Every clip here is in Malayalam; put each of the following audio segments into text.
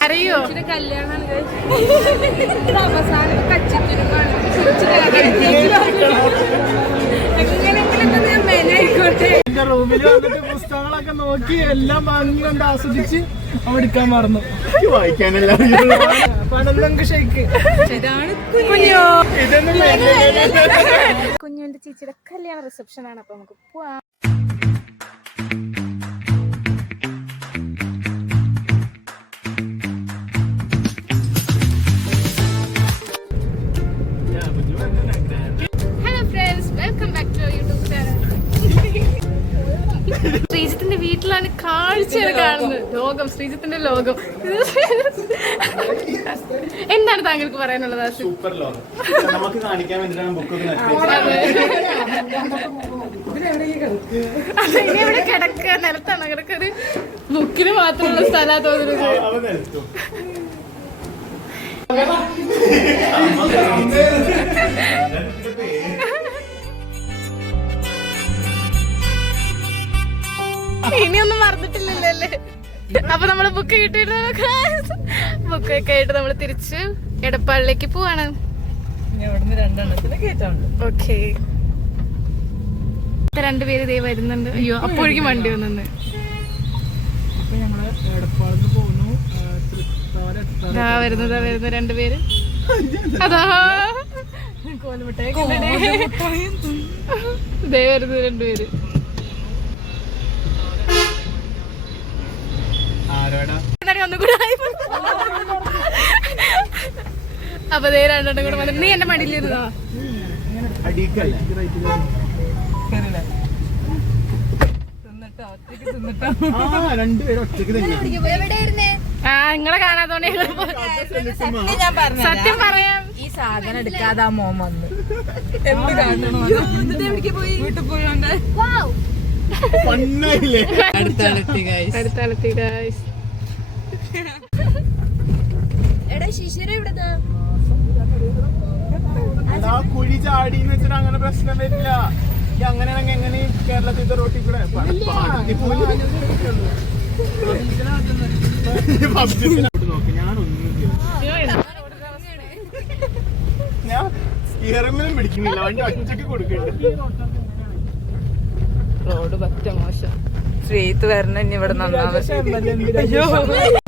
അറിയോ? കല്യാണം അവസാനം എന്റെ റൂമിൽ വന്നിട്ട് പുസ്തകങ്ങളൊക്കെ നോക്കി എല്ലാം കണ്ട് ആസ്വദിച്ച് അവ എടുക്കാൻ മറന്നു വായിക്കാനല്ല കുഞ്ഞോ. കുഞ്ഞുവിന്റെ ചേച്ചിയുടെ കല്യാണ റിസപ്ഷൻ ആണ്. അപ്പൊ നമുക്ക് പോവാം. കാഴ്ചകൾ കാണുന്നത്. ലോകം ശ്രീജിത്തിന്റെ ലോകം. എന്താണ് താങ്കൾക്ക് പറയാനുള്ളത് സൂപ്പർ ലോകം. നമുക്ക് കാണിക്കാൻ വേണ്ടിയിട്ടാണ് അത്. ഇനി ഇവിടെ കിടക്കുക നിലത്താണ് കിടക്കത് ബുക്കിന് മാത്രമുള്ള സ്ഥലാ തോന്നുന്നത്. അവ ഇനിയൊന്നും മറന്നിട്ടില്ലല്ലോ? അല്ലേ അപ്പൊ നമ്മൾ ബുക്ക് കിട്ടിയിട്ട് ബുക്ക് ഒക്കെ ആയിട്ട് നമ്മൾ തിരിച്ച് എടപ്പാളിലേക്ക് പോവാണ്. ഓക്കെ രണ്ടുപേര് ഇതേ വരുന്നുണ്ട്. അയ്യോ അപ്പോഴേക്കും വണ്ടി വന്നു അപ്പൊ ഞങ്ങൾ എടപ്പാളിന് പോകുന്നു. ആ, തൃത്താല എത്താൻ ഇതാ വരുന്നതാ വരുന്ന രണ്ടുപേര് അതാ. കോലുമിഠായി ഇതേ വരുന്നത് രണ്ടുപേര് അപ്പൊ ദേ രണ്ടെണ്ണം കൂടെ വന്നു. നീ എന്റെ മടിയിലിരുന്നോ ആ നിങ്ങളെ കാണാത്തോണ്ട് ഞാൻ പറഞ്ഞു സത്യം പറയാം. ഈ സാധനം എടുക്കാതെ ആ മോൻ വന്ന്. എന്ത് കാണണോ പോയി? വീട്ടിൽ പോയോണ്ട്. പണ്ണയില്ലേ അടുത്തടുത്ത് ഗൈസ് കുഴി ചാടി എന്ന് വെച്ചിട്ട് അങ്ങനെ പ്രശ്നം വരില്ല. ഈ അങ്ങനെയാണെങ്കിൽ എങ്ങനെ കേരളത്തിലത്തെ റോട്ടിൽ കൂടെ? നോക്കി ഞാനൊന്നും ഞാൻ സ്റ്റിയറിംഗിലും പിടിക്കുന്നില്ല. വണ്ടി അഞ്ചൊക്കെ കൊടുക്കുന്നുണ്ട് റോഡ് പറ്റ മോശം. ശ്രീത്ത് വരണ ഇനി ഇവിടെ നന്നാവും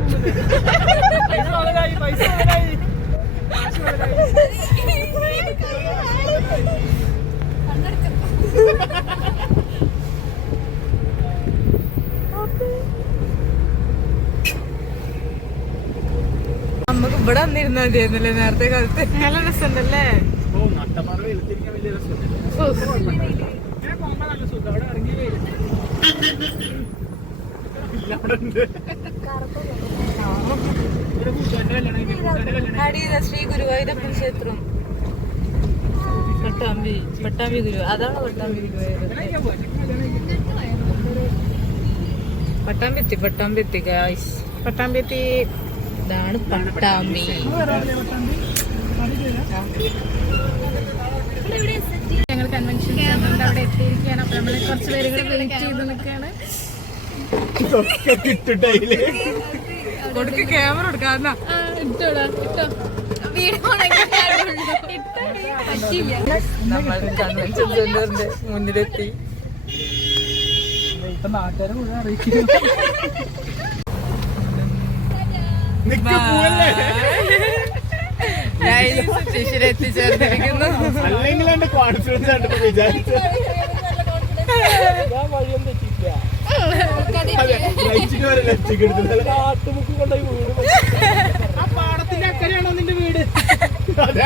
നമുക്ക് ഇവിടെ വന്നിരുന്നാ മതിയായിരുന്നല്ലേ നേരത്തെ കാലത്ത്? നല്ല രസമുണ്ടല്ലേ? അവിടെ ഉണ്ട്. ശ്രീ ഗുരുവായൂരപ്പൻ ക്ഷേത്രം. പട്ടാമ്പി പട്ടാമ്പി ഗുരു അതാണ് പട്ടാമ്പി ഗുരുവായൂർ. പട്ടാമ്പി എത്തി പട്ടാമ്പി എത്തി ഗായ്സ് പട്ടാമ്പി ഇതാണ് പട്ടാമ്പി. ഞങ്ങൾ കൺവെൻഷൻ സെന്ററിന്റെ അവിടെ എത്തിയിരിക്കുകയാണ്. അപ്പൊ നമ്മളെ കുറച്ച് പേര് വെയിറ്റ് ചെയ്ത് നിൽക്കുകയാണ്. കൊടുക്ക് ക്യാമറ എടുക്കാന്ന ഇട്ടോടാ ഇട്ടോ. നമ്മൾ കൺവെൻഷൻ സെന്ററിന്റെ മുന്നിലെത്തി. ഇപ്പൊ നാട്ടുകാരെ മുഴുവൻ അല്ലെങ്കിൽ എന്റെ കോൺഫിഡൻസ് ആയിട്ട് വിചാരിച്ചു ഞാൻ വഴിയൊന്നും അക്കരയാണോ നിന്റെ വീട് അതെ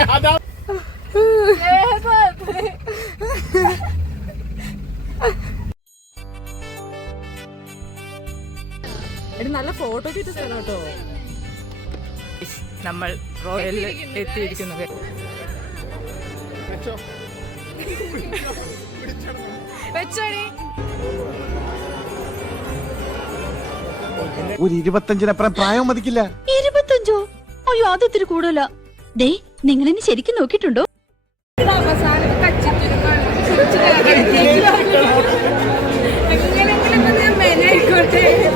നല്ല ഫോട്ടോ കിട്ടിയ സ്ഥലം കേട്ടോ നമ്മൾ റോയലിൽ എത്തിയിരിക്കുന്നത് വെച്ചോ. വെച്ചോടി ഒരു ഇരുപത്തഞ്ചിനപ്പുറം പ്രായം മതിക്കില്ല. ഇരുപത്തഞ്ചോ? അയ്യോ അതൊത്തിരി കൂടുതല. ദേ നിങ്ങൾ എന്നെ ശരിക്കും നോക്കിയിട്ടുണ്ടോ?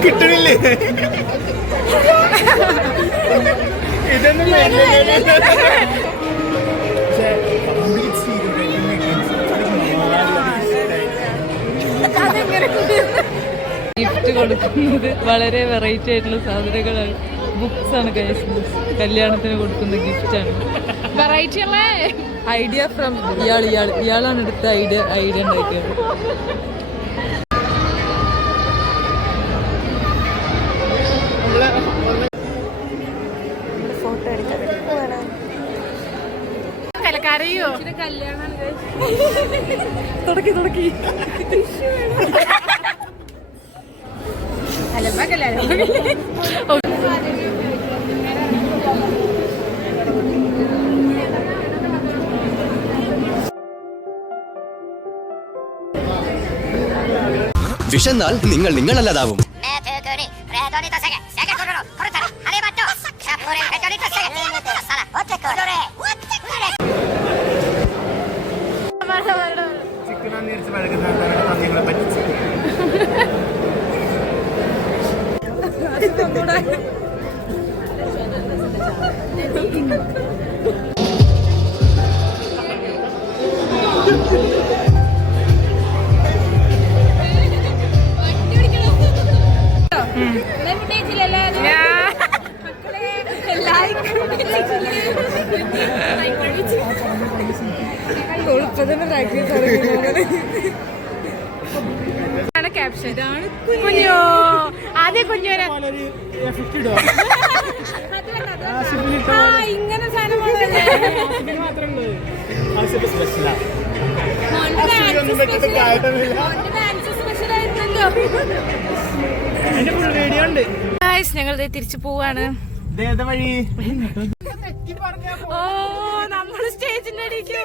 കിട്ടണില്ലേ? complete serious ഗിഫ്റ്റ് കൊടുക്കുന്നത് വളരെ വെറൈറ്റി ആയിട്ടുള്ള സാധനങ്ങളാണ്. ബുക്സ് ആണ് ഗൈസ് കല്യാണത്തിന് കൊടുക്കുന്ന ഗിഫ്റ്റ് ആണ്. വെറൈറ്റി അല്ലേ? ഐഡിയ ഫ്രം ഇയാൾ ഇയാൾ. ഇയാളാണ് എടുത്ത ഐഡിയ ഐഡിയ ഉണ്ടാക്കിയത്. കലക്കാരയോ? തുടക്കി തുടക്കി. വിശന്നാൽ നിങ്ങൾ നിങ്ങളല്ലതാവും. ചിക്കനാ വിചാരിച്ച് വഴക്കുന്ന ക്യാപ്ഷൻ ഇതാണ് കുഞ്ഞോ ആദ്യം കുഞ്ഞു ഇടുക ഇങ്ങനെ സാധനം ഞങ്ങൾ ദേ തിരിച്ചു പോവാണ്. ഓ നമ്മൾ സ്റ്റേജിന്റെ അടിക്ക്.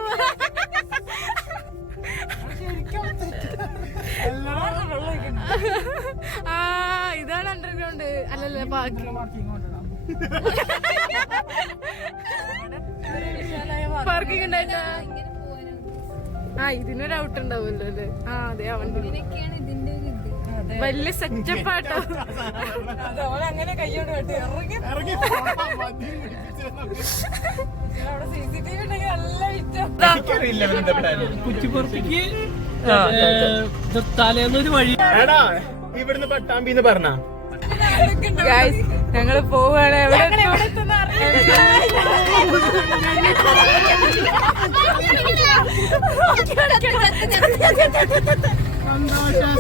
ആ ഇതാണ് അണ്ടർഗ്രൗണ്ട് അല്ലല്ല ബാക്കി. പാർക്കിംഗ് ഉണ്ടായിട്ടാ. ആ ഇതിനൊരു ഔട്ട് ഉണ്ടാവുമല്ലോ അല്ലേ? ആ അതെ അവന്റെ വണ്ടി വലിയ സെറ്റപ്പ് ആട്ടോ അങ്ങനെ കേട്ട് ഇറങ്ങി. ഇറങ്ങി മതി പിടിപ്പിച്ച് അവിടെ സി സി ടി വി ഉണ്ടെങ്കിൽ നല്ല വിറ്റം. എനിക്കറിയില്ല ഇവനെന്താ plan. കുച്ചിപ്പുറത്തേക്ക് തലേന്നൊരു വഴി. ഇവിടുന്ന് പട്ടാമ്പിന്ന് പറഞ്ഞ. ഞങ്ങൾ പോവാണ്. എവിടെ സന്തോഷം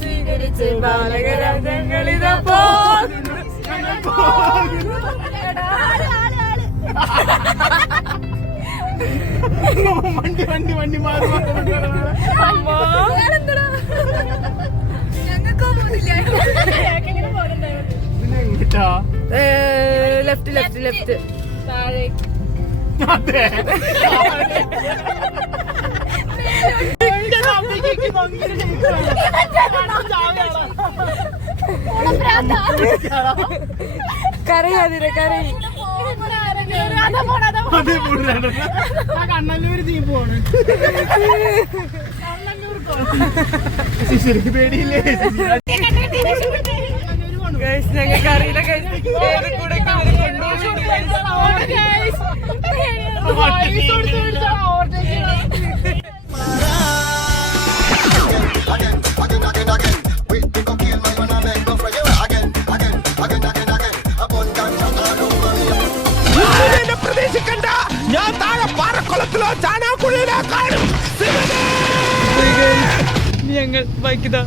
സ്വീകരിച്ച് ബാലകരാജങ്ങളിതാ വണ്ടി വണ്ടി വണ്ടി മാറി. പിന്നെ എങ്ങട്ടാ ലെഫ്റ്റ് ലെഫ്റ്റ് ലെഫ്റ്റ്. അതെ എന്റെ അമ്മയ്ക്ക് ഭയങ്കര കരയാതിരെ കരയി അതെ കൂടുതലാണ് ആ കണ്ണല്ലൂര് പോണ് ശിശുർക്ക് പേടിയില്ലേ? അറിയില്ല പ്രതീക്ഷിക്കണ്ട. ഞാൻ താഴെ പാറക്കുളത്തിലോ ചാനാക്കുള്ളിലോ കാണും. ഞങ്ങൾ ബൈക്കിതാ